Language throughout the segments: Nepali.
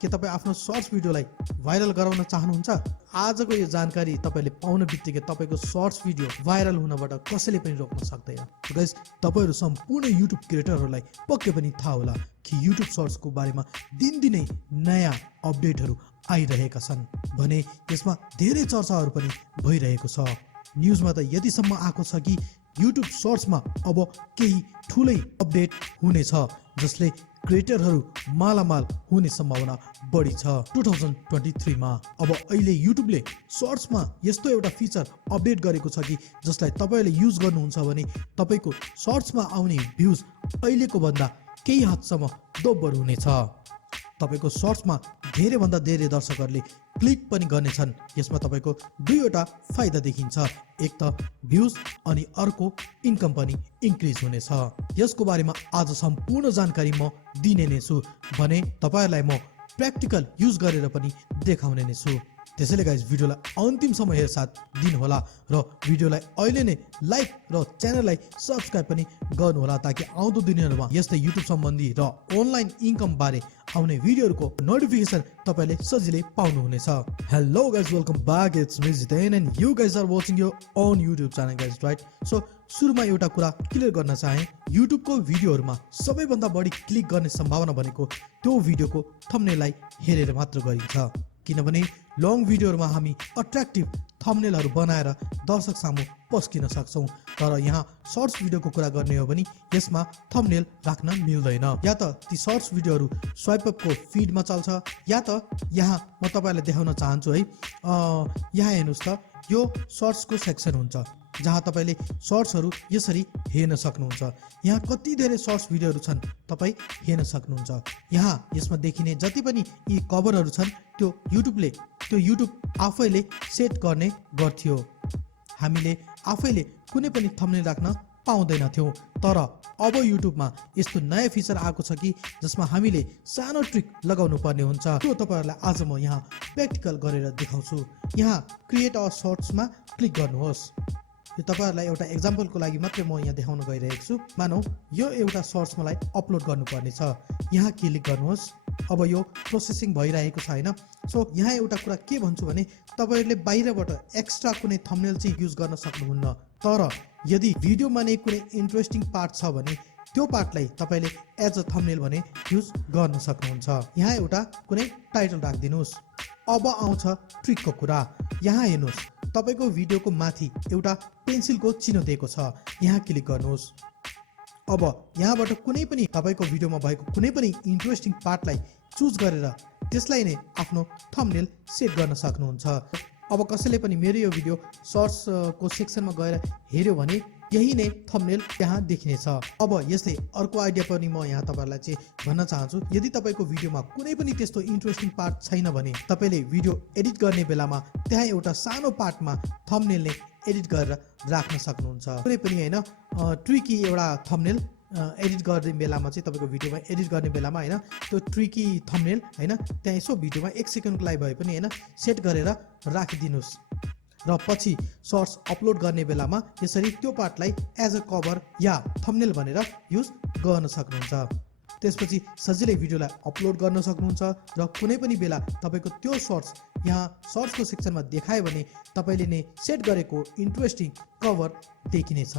के तपाईँ आफ्नो सर्ट्स भिडियोलाई भाइरल गराउन चाहनुहुन्छ? आजको यो जानकारी तपाईँले पाउन बित्तिकै तपाईँको सर्ट्स भिडियो भाइरल हुनबाट कसैले पनि रोक्न सक्दैन। गाइस, तपाईँहरू सम्पूर्ण युट्युब क्रिएटरहरूलाई पक्कै पनि थाहा होला कि युट्युब सर्ट्सको बारेमा दिनदिनै नयाँ अपडेटहरू आइरहेका छन् भने यसमा धेरै चर्चाहरू पनि भइरहेको छ। न्युजमा त यतिसम्म आएको छ कि युट्युब सर्ट्समा अब केही ठुलै अपडेट हुनेछ जसले क्रिएटरहरू मालामाल हुने सम्भावना बढी छ 2023 मा। अब अहिले युट्युबले सर्ट्समा यस्तो एउटा फिचर अपडेट गरेको छ कि जसलाई तपाईँले युज गर्नुहुन्छ भने तपाईँको सर्ट्समा आउने भ्युज अहिलेको भन्दा केही हदसम्म दोब्बर हुनेछ। तपाईँको सर्ट्समा धेरैभन्दा धेरै दर्शकहरूले क्लिक पनि गर्नेछन्। यसमा तपाईँको दुईवटा फाइदा देखिन्छ, एक त भ्युज अनि अर्को इन्कम पनि इन्क्रिज हुनेछ। यसको बारेमा आज सम्पूर्ण जानकारी म दिने नै छु भने तपाईँहरूलाई म प्र्याक्टिकल युज गरेर पनि देखाउने नै छु। त्यसैले गाइस, भिडियोलाई अन्तिमसम्म हेरसाथ दिनुहोला र भिडियोलाई अहिले नै लाइक र च्यानललाई सब्सक्राइब पनि गर्नुहोला ताकि आउँदो दिनहरूमा यस्तै युट्युब सम्बन्धी र अनलाइन इन्कम बारे आउने भिडियोहरूको नोटिफिकेसन तपाईँले सजिलै पाउनुहुनेछ। Hello guys, welcome back, it's me Jiten and you guys are watching your own YouTube channel guys, right? So सुरुमा एउटा कुरा क्लियर गर्न चाहे, युट्युबको भिडियोहरूमा सबैभन्दा बढी क्लिक गर्ने सम्भावना भनेको त्यो भिडियोको थम्बनेललाई हेरेर मात्र गरिन्छ। किनभने लङ भिडियोहरूमा हामी अट्र्याक्टिभ थम्बनेलहरू बनाएर दर्शक सामु पस्किन सक्छौँ, तर यहाँ सर्ट्स भिडियोको कुरा गर्ने हो भने यसमा थम्बनेल राख्न मिल्दैन। या त ती सर्ट्स भिडियोहरू स्वाइप अपको फिडमा चल्छ, या त यहाँ म तपाईँलाई देखाउन चाहन्छु है, यहाँ हेर्नुहोस् त, यो सर्ट्सको सेक्सन हुन्छ जहाँ तपाईँले सर्ट्सहरू यसरी हेर्न सक्नुहुन्छ। यहाँ कति धेरै सर्ट्स भिडियोहरू छन् तपाईँ हेर्न सक्नुहुन्छ। यहाँ यसमा देखिने जति पनि यी कभरहरू छन् त्यो युट्युब आफैले सेट गर्ने गर्थ्यो। हामीले आफैले कुनै पनि थम्बनेल राख्न पाउँदैनथ्यौँ, तर अब युट्युबमा यस्तो नयाँ फिचर आएको छ कि जसमा हामीले सानो ट्रिक लगाउनु पर्ने हुन्छ। त्यो तपाईँहरूलाई आज म यहाँ प्र्याक्टिकल गरेर देखाउँछु। यहाँ क्रिएट अ सर्ट्समा क्लिक गर्नुहोस्। यो तपाईँहरूलाई एउटा एक्जाम्पलको लागि मात्रै म यहाँ देखाउन गइरहेको छु। मानौ यो एउटा सर्ट्स मलाई अपलोड गर्नुपर्ने छ, यहाँ क्लिक गर्नुहोस्। अब यो प्रोसेसिङ भइरहेको छ होइन। सो यहाँ एउटा कुरा के भन्छु भने तपाईँहरूले बाहिरबाट एक्स्ट्रा कुनै थम्बनेल चाहिँ युज गर्न सक्नुहुन्न, तर यदि भिडियोमा नै कुनै इन्ट्रेस्टिङ पार्ट छ भने त्यो पार्टलाई तपाईँले एज अ थम्बनेल भने युज गर्न सक्नुहुन्छ। यहाँ एउटा कुनै टाइटल राखिदिनुहोस्। अब आउँछ ट्रिकको कुरा। यहाँ हेर्नुहोस्, तपाईँको भिडियोको माथि एउटा पेन्सिलको चिन्ह दिएको छ, यहाँ क्लिक गर्नुहोस्। अब यहाँबाट कुनै पनि तपाईँको भिडियोमा भएको कुनै पनि इन्ट्रेस्टिङ पार्टलाई चुज गरेर त्यसलाई नै आफ्नो थम्बनेल सेट गर्न सक्नुहुन्छ। अब कसैले पनि मेरो यो भिडियो सर्ट्सको सेक्सनमा गएर हेऱ्यो भने यही नै थम्बनेल त्यहाँ देखिनेछ। अब यस्तै अर्को आइडिया पनि म यहाँ तपाईँहरूलाई चाहिँ भन्न चाहन्छु। यदि तपाईँको भिडियोमा कुनै पनि त्यस्तो इन्ट्रेस्टिङ पार्ट छैन भने तपाईँले भिडियो एडिट गर्ने बेलामा त्यहाँ एउटा सानो पार्टमा थम्बनेल नै एडिट गरेर राख्न सक्नुहुन्छ। कुनै पनि होइन ट्रिकी एउटा थम्बनेल एडिट गर्ने बेलामा चाहिँ तपाईँको भिडियोमा एडिट गर्ने बेलामा होइन त्यो ट्रिकी थम्बनेल होइन त्यहाँ यसो भिडियोमा 1 सेकेन्डको लागि भए पनि होइन सेट गरेर राखिदिनुहोस् र पछि सर्ट्स अपलोड गर्ने बेलामा यसरी त्यो पार्टलाई एज अ कभर या थम्बनेल भनेर युज गर्न सक्नुहुन्छ। त्यसपछि सजिलै भिडियोलाई अपलोड गर्न सक्नुहुन्छ र कुनै पनि बेला तपाईँको त्यो सर्ट्स यहाँ सर्ट्सको सेक्सनमा देखायो भने तपाईँले नै सेट गरेको इन्ट्रेस्टिङ कभर देखिनेछ।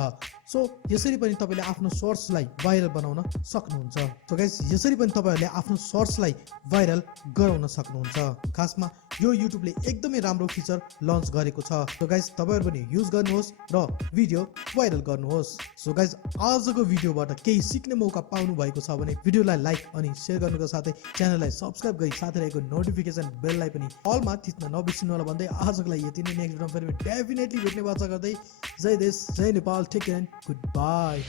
सो यसरी पनि तपाईँले आफ्नो सर्ट्सलाई भाइरल बनाउन सक्नुहुन्छ। सो गाइस, यसरी पनि तपाईँहरूले आफ्नो सर्ट्सलाई भाइरल गराउन सक्नुहुन्छ। खासमा यो युट्युबले एकदमै राम्रो फिचर लन्च गरेको छ। सो गाइस, तपाईँहरू पनि युज गर्नुहोस् र भिडियो भाइरल गर्नुहोस्। सो गाइस, आजको भिडियोबाट केही सिक्ने मौका पाउनु भएको छ भने भिडियोलाई लाइक अनि सेयर गर्नुको साथै च्यानललाई सब्सक्राइब गरी साथै रहेको नोटिफिकेसन बेललाई पनि अलमा थिच्न नबिर्सिनु होला भन्दै आजको लागि यति नै। नेक्स्ट भिडियोमा फेरि डेफिनेटली भेट्ने बाचा गर्दै जय देश जय Nepal, take care and good by.